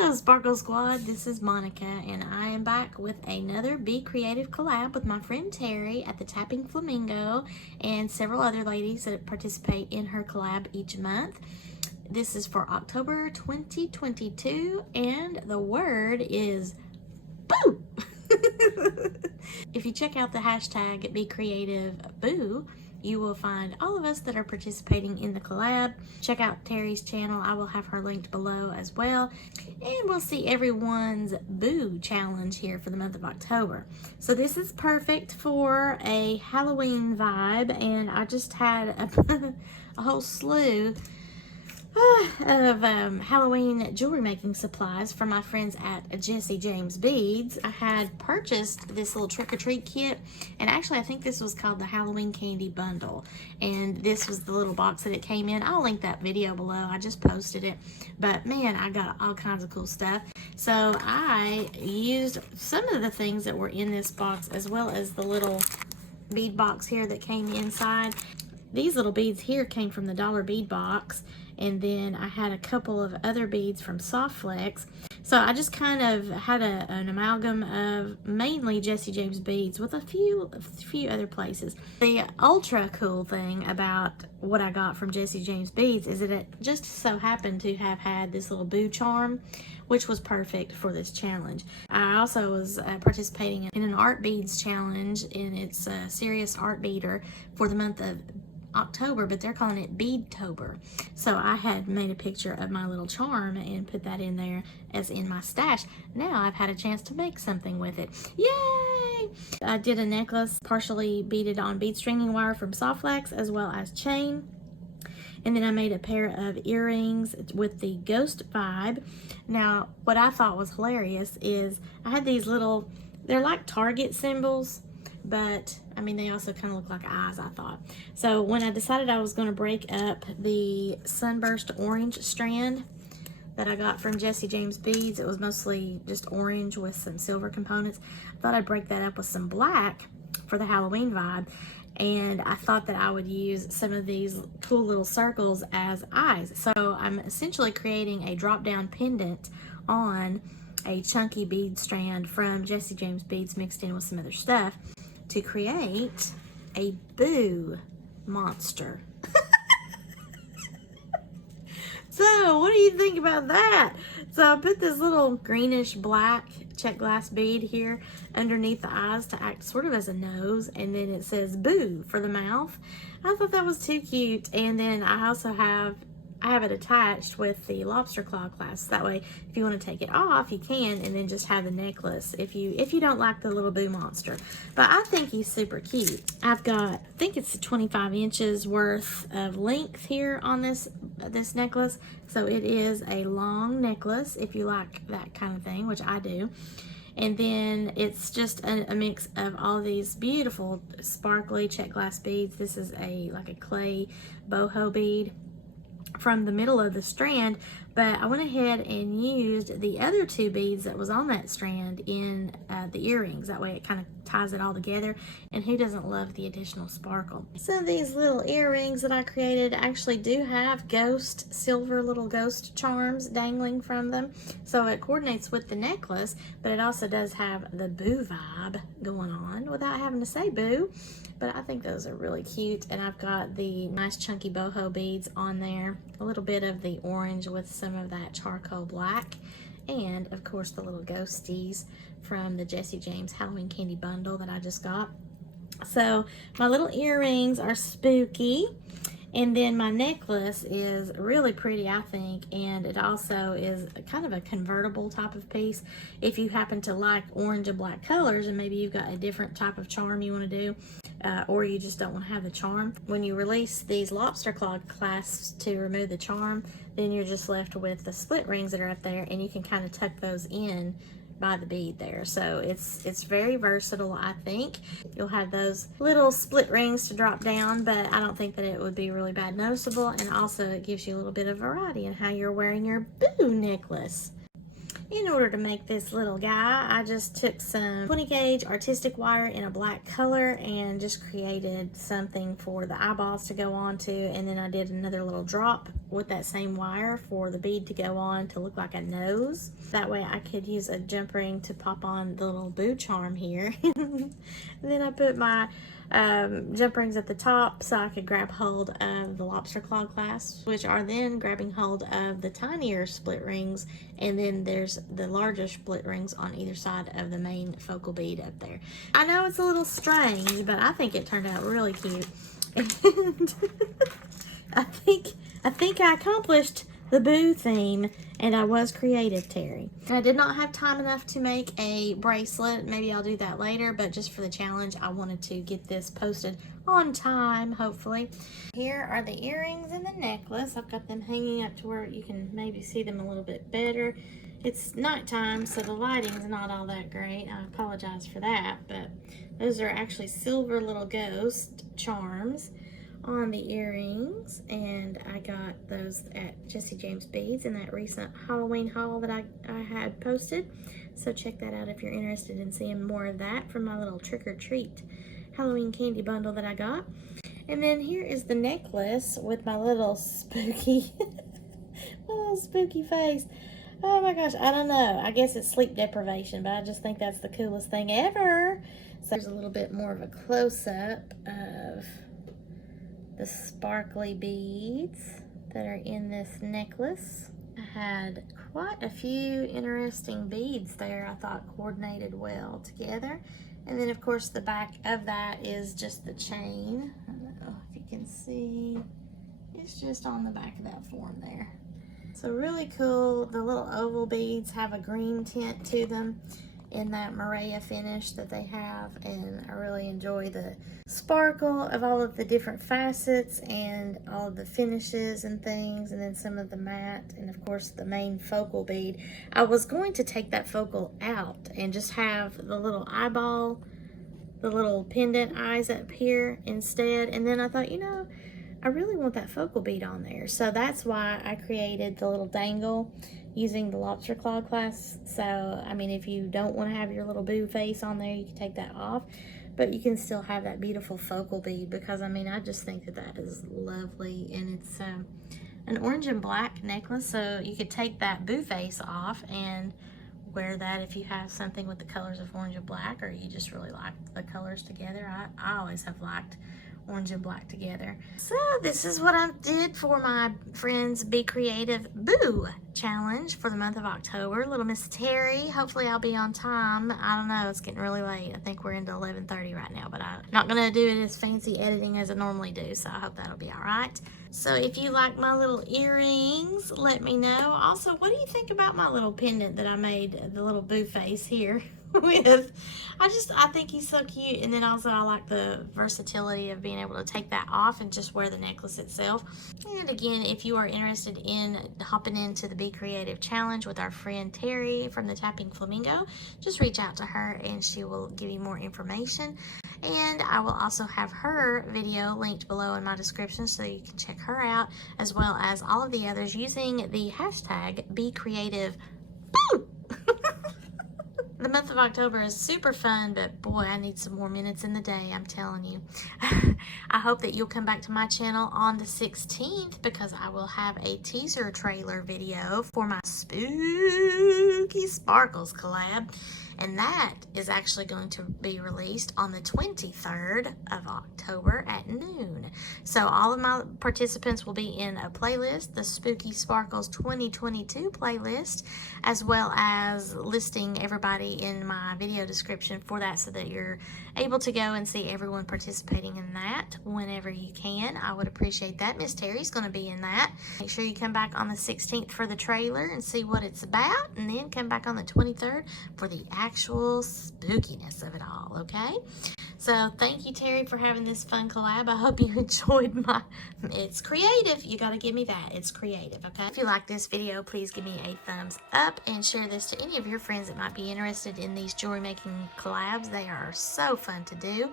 Hello Sparkle Squad, this is Monica and I am back with another Be Creative collab with my friend Terry at the Tapping Flamingo and several other ladies that participate in her collab each month. This is for October 2022 and the word is boo! If you check out the hashtag becreativeboo, you will find all of us that are participating in the collab. Check out Terry's channel. I will have her linked below as well. And we'll see everyone's boo challenge here for the month of October. So this is perfect for a Halloween vibe, and I just had a whole slew of Halloween jewelry making supplies from my friends at Jesse James Beads. I had purchased this little trick-or-treat kit, and actually I think this was called the Halloween Candy Bundle, and this was the little box that it came in. I'll link that video below. I just posted it, but man, I got all kinds of cool stuff. So I used some of the things that were in this box as well as the little bead box here that came inside. These little beads here came from the dollar bead box, and then I had a couple of other beads from Soft Flex. So I just kind of had an amalgam of mainly Jesse James beads with a few other places. The ultra cool thing about what I got from Jesse James Beads is that it just so happened to have had this little boo charm, which was perfect for this challenge. I also was participating in an art beads challenge, and it's a serious art beader for the month of October, but they're calling it Beadtober. So I had made a picture of my little charm and put that in there as in my stash. Now I've had a chance to make something with it. Yay! I did a necklace partially beaded on bead stringing wire from Soft Flex as well as chain. And then I made a pair of earrings with the ghost vibe. Now, what I thought was hilarious is I had these little, they're like Target symbols, but I mean, they also kind of look like eyes, I thought. So when I decided I was going to break up the sunburst orange strand that I got from Jesse James Beads, it was mostly just orange with some silver components. I thought I'd break that up with some black for the Halloween vibe. And I thought that I would use some of these cool little circles as eyes. So I'm essentially creating a drop-down pendant on a chunky bead strand from Jesse James Beads mixed in with some other stuff to create a boo monster. So what do you think about that? So I put this little greenish black check glass bead here underneath the eyes to act sort of as a nose, and then it says boo for the mouth. I thought that was too cute. And then I also have it attached with the lobster claw clasp. That way, if you want to take it off, you can, and then just have the necklace if you don't like the little boo monster. But I think he's super cute. I've got, I think it's 25 inches worth of length here on this necklace. So it is a long necklace if you like that kind of thing, which I do. And then it's just a mix of all these beautiful sparkly check glass beads. This is like a clay boho bead from the middle of the strand, but I went ahead and used the other two beads that was on that strand in the earrings. That way it kind of ties it all together, and who doesn't love the additional sparkle? So these little earrings that I created actually do have silver little ghost charms dangling from them, so it coordinates with the necklace, but it also does have the boo vibe going on without having to say boo. But I think those are really cute, and I've got the nice chunky boho beads on there, a little bit of the orange with some of that charcoal black, and of course the little ghosties from the Jesse James Halloween Candy Bundle that I just got. So my little earrings are spooky, and then my necklace is really pretty, I think, and it also is kind of a convertible type of piece. If you happen to like orange and black colors, and maybe you've got a different type of charm you want to do, or you just don't want to have the charm, when you release these lobster claw clasps to remove the charm, then you're just left with the split rings that are up there, and you can kind of tuck those in by the bead there. So it's very versatile. I think you'll have those little split rings to drop down, but I don't think that it would be really bad noticeable, and also it gives you a little bit of variety in how you're wearing your boo necklace. in order to make this little guy, I just took some 20 gauge artistic wire in a black color and just created something for the eyeballs to go on to, and then I did another little drop with that same wire for the bead to go on to look like a nose. That way I could use a jump ring to pop on the little boo charm here. And then I put my jump rings at the top so I could grab hold of the lobster claw clasps, which are then grabbing hold of the tinier split rings, and then there's the larger split rings on either side of the main focal bead up there. I know it's a little strange, but I think it turned out really cute. And I think I accomplished the boo theme, and I was creative, Terry. I did not have time enough to make a bracelet. Maybe I'll do that later, but just for the challenge, I wanted to get this posted on time, hopefully. Here are the earrings and the necklace. I've got them hanging up to where you can maybe see them a little bit better. It's nighttime, so the lighting's not all that great. I apologize for that, but those are actually silver little ghost charms on the earrings, and I got those at Jesse James Beads in that recent Halloween haul that I had posted. So check that out if you're interested in seeing more of that from my little trick-or-treat Halloween candy bundle that I got. And then here is the necklace with my little spooky my little spooky face. Oh my gosh, I don't know. I guess it's sleep deprivation, but I just think that's the coolest thing ever. So there's a little bit more of a close-up of the sparkly beads that are in this necklace. I had quite a few interesting beads there I thought coordinated well together. And then of course the back of that is just the chain. I don't know if you can see. It's just on the back of that form there. So really cool. The little oval beads have a green tint to them in that Maria finish that they have, and I really enjoy the sparkle of all of the different facets and all of the finishes and things, and then some of the matte, and of course the main focal bead. I was going to take that focal out and just have the little eyeball, the little pendant eyes up here instead, and then I thought, you know, I really want that focal bead on there, so that's why I created the little dangle using the lobster claw clasp. So I mean, if you don't want to have your little boo face on there, you can take that off, but you can still have that beautiful focal bead, because I mean, I just think that that is lovely. And it's an orange and black necklace, so you could take that boo face off and wear that if you have something with the colors of orange and black, or you just really like the colors together. I always have liked orange and black together. So this is what I did for my friend's Be Creative Boo challenge for the month of October. Little Miss Terry. Hopefully I'll be on time. I don't know, it's getting really late. I think we're into 11:30 right now, but I'm not gonna do it as fancy editing as I normally do, so I hope that'll be all right. So if you like my little earrings, let me know. Also, what do you think about my little pendant that I made, the little boo face here with? I think he's so cute. And then also I like the versatility of being able to take that off and just wear the necklace itself. And again, if you are interested in hopping into the Be Creative Challenge with our friend Terry from the Tapping Flamingo, just reach out to her and she will give you more information. And I will also have her video linked below in my description so you can check her out, as well as all of the others using the hashtag BeCreativeBoo. The month of October is super fun, but boy, I need some more minutes in the day, I'm telling you. I hope that you'll come back to my channel on the 16th, because I will have a teaser trailer video for my Spooky Sparkles collab. And that is actually going to be released on the 23rd of October at noon. So all of my participants will be in a playlist, the Spooky Sparkles 2022 playlist, as well as listing everybody in my video description for that, so that you're able to go and see everyone participating in that whenever you can. I would appreciate that. Miss Terry's going to be in that. Make sure you come back on the 16th for the trailer and see what it's about, and then come back on the 23rd for the actual spookiness of it all, okay? So thank you, Terry, for having this fun collab. I hope you enjoyed my, it's creative. You got to give me that. It's creative, okay? If you like this video, please give me a thumbs up and share this to any of your friends that might be interested in these jewelry making collabs. They are so fun to do.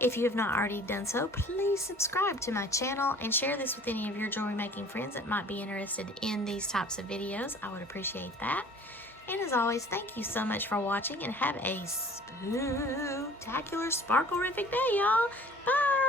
If you have not already done so, please subscribe to my channel and share this with any of your jewelry making friends that might be interested in these types of videos. I would appreciate that. And as always, thank you so much for watching and have a spectacular, sparkle-rific day, y'all. Bye!